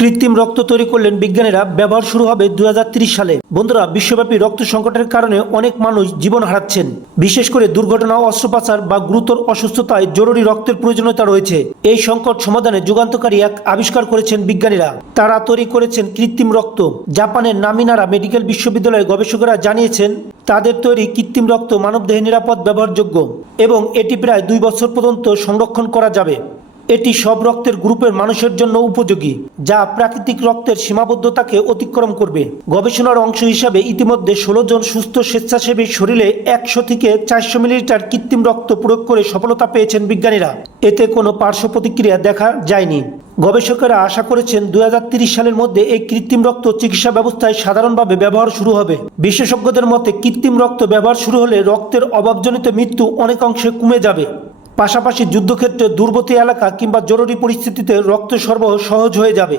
কৃত্রিম রক্ত তৈরি করলেন বিজ্ঞানীরা। ব্যবহার শুরু হবে দুহাজার ত্রিশ সালে। বন্ধুরা, বিশ্বব্যাপী রক্ত সংকটের কারণে অনেক মানুষ জীবন হারাচ্ছেন। বিশেষ করে দুর্ঘটনা, অস্ত্রোপচার বা গুরুতর অসুস্থতায় জরুরি রক্তের প্রয়োজনীয়তা রয়েছে। এই সংকট সমাধানে যুগান্তকারী এক আবিষ্কার করেছেন বিজ্ঞানীরা। তারা তৈরি করেছেন কৃত্রিম রক্ত। জাপানের নামিনারা মেডিকেল বিশ্ববিদ্যালয়ের গবেষকেরা জানিয়েছেন, তাদের তৈরি কৃত্রিম রক্ত মানবদেহে নিরাপদ ব্যবহারযোগ্য এবং এটি প্রায় দুই বছর পর্যন্ত সংরক্ষণ করা যাবে। এটি সব রক্তের গ্রুপের মানুষের জন্য উপযোগী, যা প্রাকৃতিক রক্তের সীমাবদ্ধতাকে অতিক্রম করবে। গবেষণার অংশ হিসাবে ইতিমধ্যে ষোলো জন সুস্থ স্বেচ্ছাসেবীর শরীরে একশো থেকে চারশো মিলিলিটার কৃত্রিম রক্ত প্রয়োগ করে সফলতা পেয়েছেন বিজ্ঞানীরা। এতে কোনো পার্শ্ব প্রতিক্রিয়া দেখা যায়নি। গবেষকেরা আশা করেছেন দু সালের মধ্যে এই কৃত্রিম রক্ত চিকিৎসা ব্যবস্থায় সাধারণভাবে ব্যবহার শুরু হবে। বিশেষজ্ঞদের মতে, কৃত্রিম রক্ত ব্যবহার শুরু হলে রক্তের অভাবজনিত মৃত্যু অনেকাংশে কমে যাবে। পাশাপাশি যুদ্ধক্ষেত্রে দূরবর্তী এলাকা কিংবা জরুরি পরিস্থিতিতে রক্ত সরবরাহ সহজ হয়ে যাবে।